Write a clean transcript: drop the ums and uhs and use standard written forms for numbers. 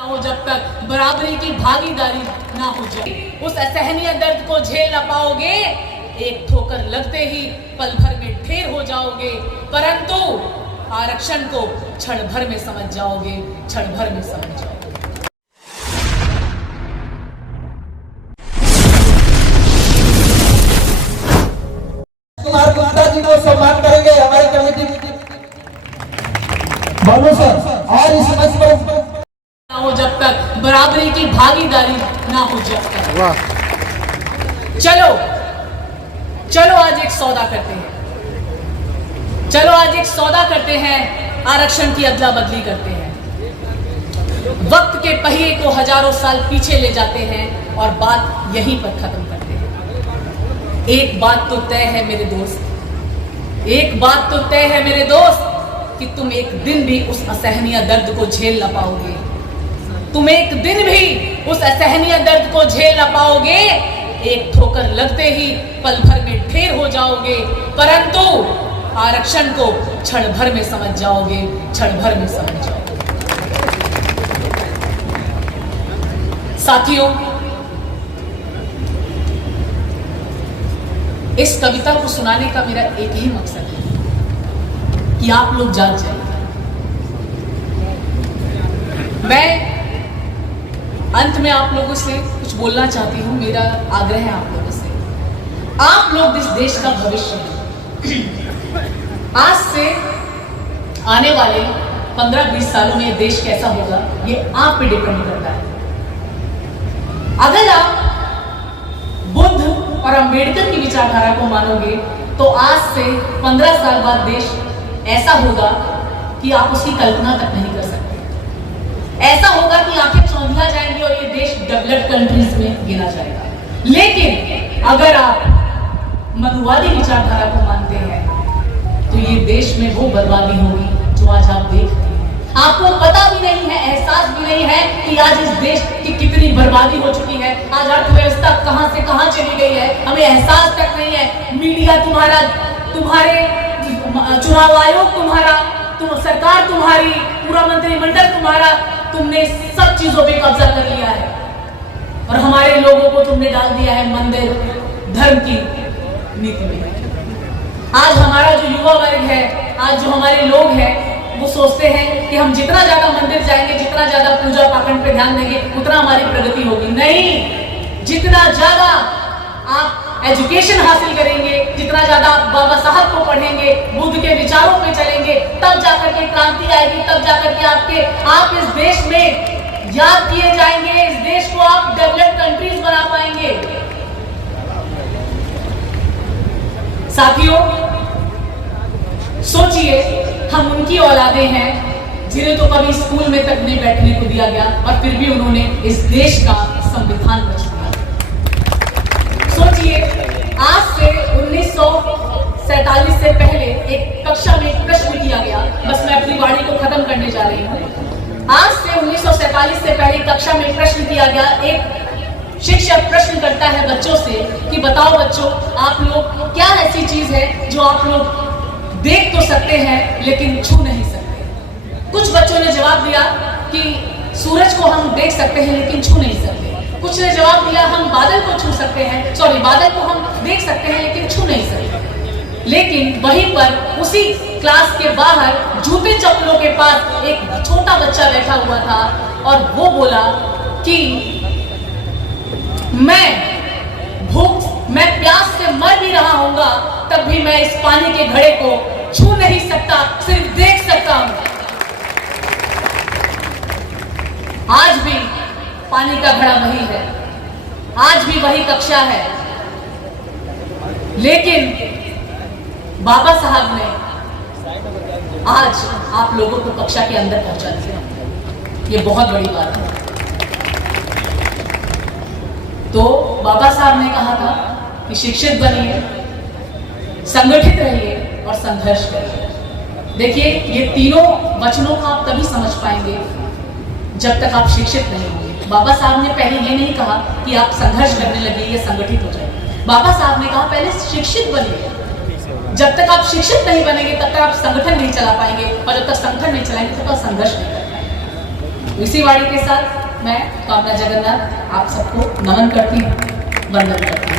हो जब तक बराबरी की भागीदारी ना हो जाए। उस असहनीय दर्द को झेल ना पाओगे, एक ठोकर लगते ही पल भर में ढेर हो जाओगे, परंतु आरक्षण को क्षण भर में समझ जाओगे, क्षण भर में समझ जाओगे। कुमार गुप्ता जी को सम्मान करेंगे हमारी कमेटी बाबू सर। और इस मंच पर हो जब तक बराबरी की भागीदारी ना हो जाए। चलो चलो आज एक सौदा करते हैं, चलो आज एक सौदा करते हैं, आरक्षण की अदला बदली करते हैं, वक्त के पहिए को हजारों साल पीछे ले जाते हैं और बात यहीं पर खत्म करते हैं। एक बात तो तय है मेरे दोस्त, एक बात तो तय है मेरे दोस्त, कि तुम एक दिन भी उस असहनीय दर्द को झेल ना पाओगे, तुम एक दिन भी उस असहनीय दर्द को झेल ना पाओगे, एक ठोकर लगते ही पल भर में ढेर हो जाओगे, परंतु आरक्षण को क्षण भर में समझ जाओगे, क्षण भर में समझ जाओगे। साथियों, इस कविता को सुनाने का मेरा एक ही मकसद है कि आप लोग जाग जाइए। मैं अंत में आप लोगों से कुछ बोलना चाहती हूँ। मेरा आग्रह है आप लोगों से, आप लोग इस देश का भविष्य हैं। आज से आने वाले 15-20 सालों में देश कैसा होगा ये आप पे डिपेंड करता है। अगर आप बुद्ध और अंबेडकर की विचारधारा को मानोगे तो आज से 15 साल बाद देश ऐसा होगा कि आप उसकी कल्पना तक नहीं कर सकते। ऐसा होगा कि आंखें चौंधिया जाएंगी और ये देश डेवलप्ड कंट्रीज में गिना जाएगा। लेकिन अगर आप मनुवादी विचारधारा को मानते हैं तो ये देश में वो बर्बादी होगी जो आज आप देख रहे हैं। आपको पता भी नहीं है, एहसास भी नहीं है कि आज इस देश की कितनी बर्बादी हो चुकी है। आज अर्थव्यवस्था कहां से कहां चली गई है, हमें एहसास तक नहीं है। मीडिया तुम्हारा, तुम्हारे चुनाव आयोग तुम्हारा, सरकार तुम्हारी, पूरा मंत्रिमंडल तुम्हारा, तुमने सब चीजों पे कब्जा कर लिया है और हमारे लोगों को तुमने डाल दिया है मंदिर धर्म की नीति में। आज हमारा जो युवा वर्ग है, आज जो हमारे लोग हैं, वो सोचते हैं कि हम जितना ज्यादा मंदिर जाएंगे, जितना ज्यादा पूजा पाखंड पे ध्यान देंगे, उतना हमारी प्रगति होगी। नहीं, जितना ज्यादा आप एजुकेशन हासिल करेंगे, जितना ज्यादा आप बाबा साहब को पढ़ेंगे, बुद्ध के विचारों पे चलेंगे, तब जाकर के क्रांति आएगी, तब जाकर के आप इस देश में याद किए जाएंगे, इस देश को आप डेवलप्ड कंट्रीज बना पाएंगे। साथियों, सोचिए, हम उनकी औलादे हैं जिन्हें तो कभी स्कूल में तक नहीं बैठने को दिया गया और फिर भी उन्होंने इस देश का संविधान रच दिया। सोचिए, आज से 1947 से पहले एक कक्षा में एक प्रश्न किया गया, बस मैं अपनी वाणी को खत्म करने जा रही हूँ। आज से 1947 से पहले कक्षा में प्रश्न किया गया, एक शिक्षक प्रश्न करता है बच्चों से कि बताओ बच्चों, आप लोग क्या ऐसी चीज है जो आप लोग देख तो सकते हैं लेकिन छू नहीं सकते। कुछ बच्चों ने जवाब दिया कि सूरज को हम देख सकते हैं लेकिन छू नहीं सकते। कुछ ने जवाब दिया हम बादल को छू सकते हैं, बादल को हम देख सकते हैं लेकिन छू नहीं सकते। लेकिन वहीं पर उसी क्लास के बाहर जूते चप्पलों के पास एक छोटा बच्चा बैठा हुआ था और वो बोला कि मैं प्यास से मर भी रहा हूंगा तब भी मैं इस पानी के घड़े को छू नहीं सकता, सिर्फ देख सकता हूं। आज भी पानी का घड़ा वही है, आज भी वही कक्षा है, लेकिन बाबा साहब ने आज आप लोगों को कक्षा के अंदर पहुंचा दिया। ये बहुत बड़ी बात है। तो बाबा साहब ने कहा था कि शिक्षित बनिए, संगठित रहिए और संघर्ष करिए। देखिए, ये तीनों वचनों को आप तभी समझ पाएंगे जब तक आप शिक्षित नहीं होंगे। बाबा साहब ने पहले ये नहीं कहा कि आप संघर्ष करने लगे या संगठित हो जाए। बाबा साहब ने कहा पहले शिक्षित बनिए। जब तक आप शिक्षित नहीं बनेंगे तब तक आप संगठन नहीं चला पाएंगे, और जब तक संगठन नहीं चलाएंगे तब तक संघर्ष नहीं कर पाएंगे। तो इसी वाणी के साथ मैं कामना जगन्नाथ आप सबको नमन करती हूँ, वंदन करती हूँ।